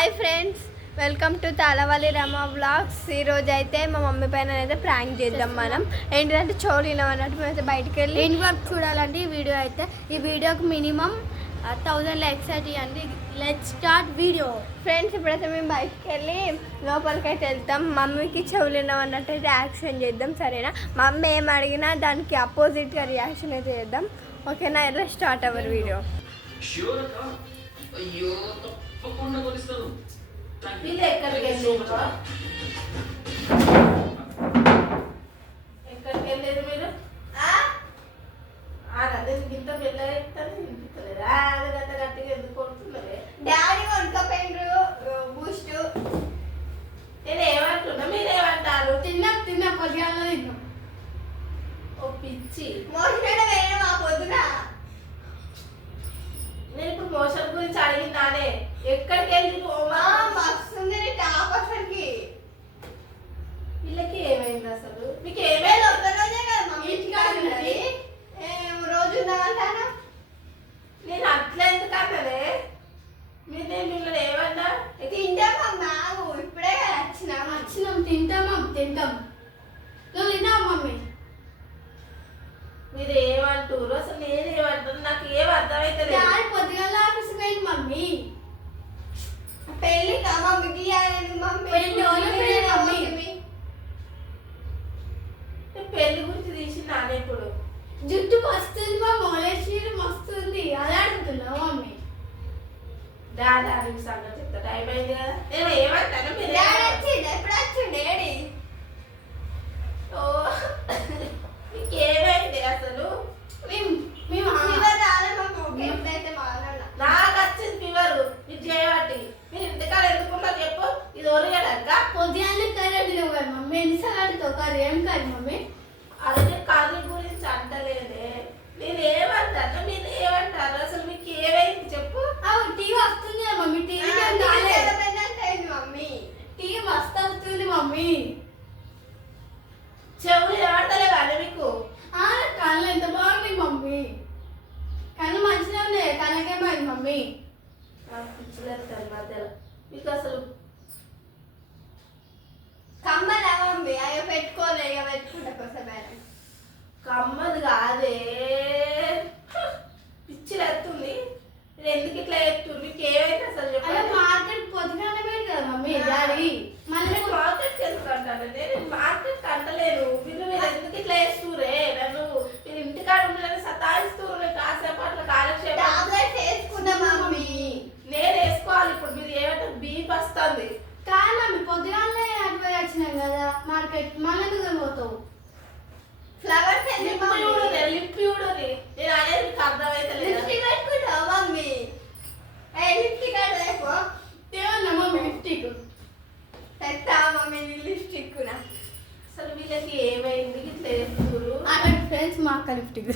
Hi friends, welcome to Talavali Rama vlogs. ఈరోజు అయితే మా మమ్మీ పైన అయితే ప్రాంక్ చేద్దాం. మనం ఏంటంటే చోరీలో అన్నట్టు మేమైతే బయటికి వెళ్ళి ఎన్ని వరకు చూడాలంటే ఈ వీడియోకి మినిమం 1000 లైక్స్ అండి. Let start video. ఫ్రెండ్స్, ఇప్పుడైతే మేము బయటికి వెళ్ళి లోపలికి అయితే వెళ్తాం. మమ్మీకి చెవులు అన్నట్టు అయితే యాక్షన్ చేద్దాం, సరేనా? మమ్మీ ఏం అడిగినా దానికి అపోజిట్గా రియాక్షన్ అయితే చేద్దాం, ఓకేనా? ఎలా స్టార్ట్ అవర్ వీడియో. అయ్యో తప్పకుండా కొలిస్తాను. వీళ్ళు ఎక్కడికి వెళ్ళారు? ఎక్కడికి వెళ్ళారు మీరు? అదే ఇంత వెళ్ళారు వినిపించలేదు. అదంతా గట్టిగా ఎందుకు కొడుతున్నారు? డాడీ వండుకోపోయినరు బూస్ట్. నేను ఏమంటున్నా, మీరేమంటారు? తిన్నా పొద్దుగాల తిన్నాం. ఓ పిచ్చి, మోషన్ వేయడం మా పొద్దున. నేను ఇప్పుడు మోషన్ గురించి అడిగినానే. ఎక్కడికి వెళ్ళి వస్తుంది టాప్ అసలుకి. వీళ్ళకి ఏమైంది అసలు? మీకు ఏమైంది? ఒక్కరోజే కదా మమ్మీ ఇంటికాడ ఉన్నది. రోజు ఉందామంటాను. నేను అట్లా ఎందుకు అన్నదే? నేను మిమ్మల్ని ఏమన్నా? తింటామమ్మా, ఇప్పుడే వచ్చినాం. తింటాం. నువ్వు తిన్నావు మమ్మీ? మీరు ఏమంటారు అసలు? నేను ఏమంటాను? నాకు ఏం అర్థమైతే డాడీ పొద్దుగాల ఆఫీస్కి పోయింది మమ్మీ. పెళ్ళి మమ్మీకి మమ్మీ పెళ్లి గురించి తీసినాను. ఇప్పుడు జుట్టు మస్తుంది మా మొలేషీరు మస్తుంది, అలా అడుగుతున్నావు మమ్మీ. డాడీ సంగతి చెప్తా. టైం అయింది కదా. నేను ఏమంటాను? మీరు ఎప్పుడు వచ్చిండు డాడీ? ఓ మీకు ఏమైంది అసలు? ఎప్పుడైతే మాట్లాడినా నాకు వచ్చింది ఫీవర్. మీరు చేయబట్టి మీరు ఇంతకాలం ఎందుకున్నా చెప్పు. ఇది ఒరిగడక పొద్దుగానే కర్రీ అడిగినావు కదా మమ్మీ. ఎన్నిసార్లు అడుగుతావు కర్రీ? ఏం కర్రీ మమ్మీ? అదే కర్రీ గురించి అంటలేదే. నేను ఏమంటాను, మీరు ఏమంటారు? అసలు మీకు ఏమైంది చెప్పు. టీవీ వస్తుంది కదా మమ్మీ. టీవీ మమ్మీ టీవీ మస్తు వస్తుంది మమ్మీ. చెవులు ఏమంటలేవు అని మీకు? కళ్ళు ఎంత బాగుంది మమ్మీ. కళ్ళు మంచిగా ఉన్నాయి. కళ్ళకేమైంది మమ్మీ? పిచ్చిలేస్తాను మధ్యలో. మీకు అసలు కమ్మలా మమ్మీ? అయ్యో పెట్టుకోలే, ఇక పెట్టుకుంటా కోసం. కమ్మది కాదే, పిచ్చిలేస్తుంది. నేను ఎందుకు ఇట్లా చెప్తుంది? మీకు ఏమైంది అసలు అయ్యో చెప్పండి. మార్కెట్ పొద్దుగానే పోయింది కదా మమ్మీ డాడీ. మళ్ళీ నేను మార్కెట్కి ఎందుకు అంటాను? నేను మార్కెట్కి అంటలేను. మీరు ఎందుకు ఇట్లా వేస్తురే? నన్ను మీరు ఇంటికాడ ఉండాలని సతాయిస్తున్నారు. కాసేపు అట్లా కాలక్షేపం. టాబ్లెట్స్ వేసుకున్నా మమ్మీ. నేను వేసుకోవాలి ఇప్పుడు. మీరు ఏమంటారు? బీప్ వస్తుంది. కానీ మమ్మీ పొద్దుగానే అటుపోయి వచ్చినాం కదా మార్కెట్. మళ్ళీ ఎందుకు పోతావు? ఫ్లవర్స్ లిప్ చూడరే, లిప్ చూడరే. నేను అనేది మీకు అర్థమైతే లేదు. లిప్స్టిక్ పెట్టుకుంటావు మమ్మీ? లిప్స్టిక్ అడలేకో ఏమన్నా మమ్మీ లిప్స్టిక్ తెస్తా మమ్మీ. లిప్స్టిక్ కూడా అసలు వీళ్ళకి ఏమైంది ఇట్లా చేస్తున్నారు? అక్కడ ఫ్రెండ్స్ మా అక్క లిప్స్టిక్.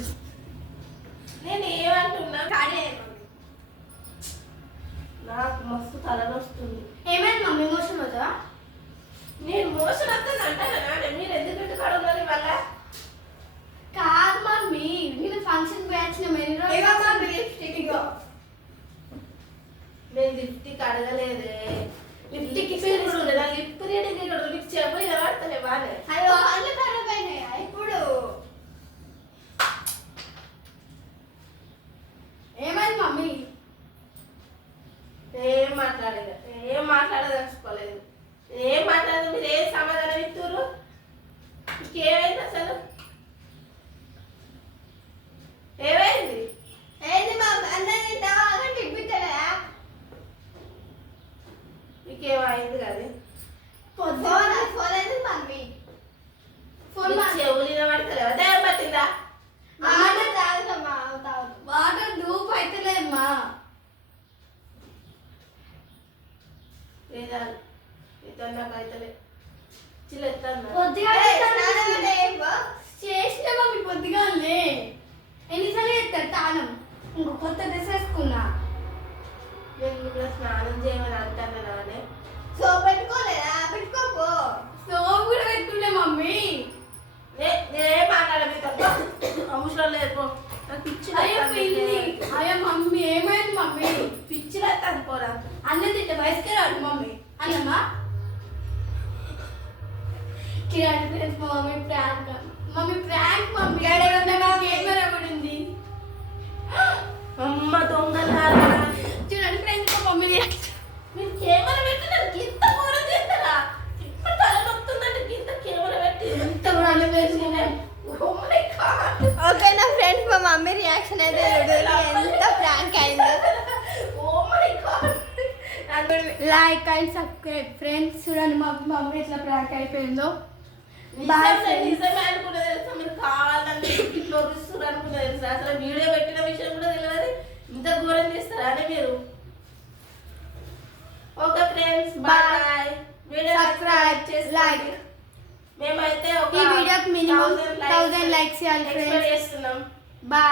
నేను ఏమంటున్నా? కానీ నాకు మస్తు తలనొస్తుంది. ఏమైంది మమ్మీ? మోషన్ అవుతావా? నేను మోసం వస్తుంది అంటాను. మీరు ఎందుకు ఇంటికాడ ఉన్నారు ఇవాళ? కాదు మమ్మీ, నేను ఫంక్షన్ పోయి వచ్చిన ఎన్ని రోజులు. లిప్స్టిక్ ఇగో. నేను లిప్టిక్ అడగలేదే. లిప్టిక్ నా లిప్ రీడింగ్ ఇక్కడ మీకు చెప్పు. ఇలా వాడతలే బానే. అయ్యో కళ్ళు ఖరాబ్ అయినాయా ఇప్పుడు? ఏమైంది మమ్మీ? ఏం మాట్లాడదలుచుకోలేదు. ఏం మాట్లాడదు. మీరు ఏం సమాధానం ఇస్తున్నారు? మీకు ఏమైంది అసలు? ఏమైంది? ఏంది మమ్మీ? అందరూ తింటావా? తినిపించలేదా? మీకు ఏమైంది కదా? ఫోన్ ఎందుకు మమ్మీ? ఫోన్ చెవులు వినబడతలేవా? దయ్యం పట్టిందా? వాటర్ తాగుతామా? తాగుతాం. వాటర్ ధూప్ అయితలేమ్మా. లేదా మీతో నాకు అయితే చిల్లెత్తాను. పొద్దుగానే స్నానం అంటే ఏం బా? చేసిన మమ్మీ పొద్దుగానే. ఎన్నిసార్లు చేస్తారు తానం? ఇంకో కొత్త డ్రెస్ వేసుకున్నా. నేను కూడా స్నానం చేయమని అంటాను నానే. సోప్ పెట్టుకోలేదా? పెట్టుకోపో. సోప్ కూడా పెట్టుకునే మమ్మీ. నేనేం మాట్లాడ మీతో అవసరం లేదు. నాకు పిచ్చి అయ్యో మమ్మీ ఏమైంది మమ్మీ? పిచ్చిలేస్తాను పోరా. అన్నం తింటే వేసుకురాడు మమ్మీ అన్నమ్మా చూడండి ఫ్రెండ్స్ మా మమ్మీ ప్రాంక్ మమ్మీ కెమెరా కూడా ఉంది అమ్మ దొంగలారా చూడండి ఫ్రెండ్స్ మా మమ్మీ మీరు కెమెరా పెట్టినారు ఇంత ఘోరం చేస్తారా ఇప్పుడు తల నొప్పుతుందంటే ఇంత కెమెరా పెట్టి ఎంత కూడా వేసుకున్నాం ఓ మై గాడ్ ఓకే నా ఫ్రెండ్స్ మా మమ్మీ రియాక్షన్ అయితే చూడండి ఎంత ప్రాంక్ అయిందో. Oh my god like and subscribe friends. చూడండి మా మమ్మీ ఎట్లా ప్రాంక్ అయిపోయిందో. నిజమే అనుకున్నా తెలుసా మీరు కావాలని ఇంట్లో రుస్తున్నారు అనుకున్నా తెలుసా అసలు వీడియో పెట్టిన విషయం కూడా తెలియదు ఇంత ఘోరం చేస్తారా అని మీరు. Okay friends bye video subscribe చేసి లైక్ మేమైతే ఒక ఈ వీడియోకి మినిమం 1000 లైక్స్ ఇవ్వాలి ఎక్స్పెక్ట్ ఫ్రెండ్స్. చేస్తున్నాం. బాయ్.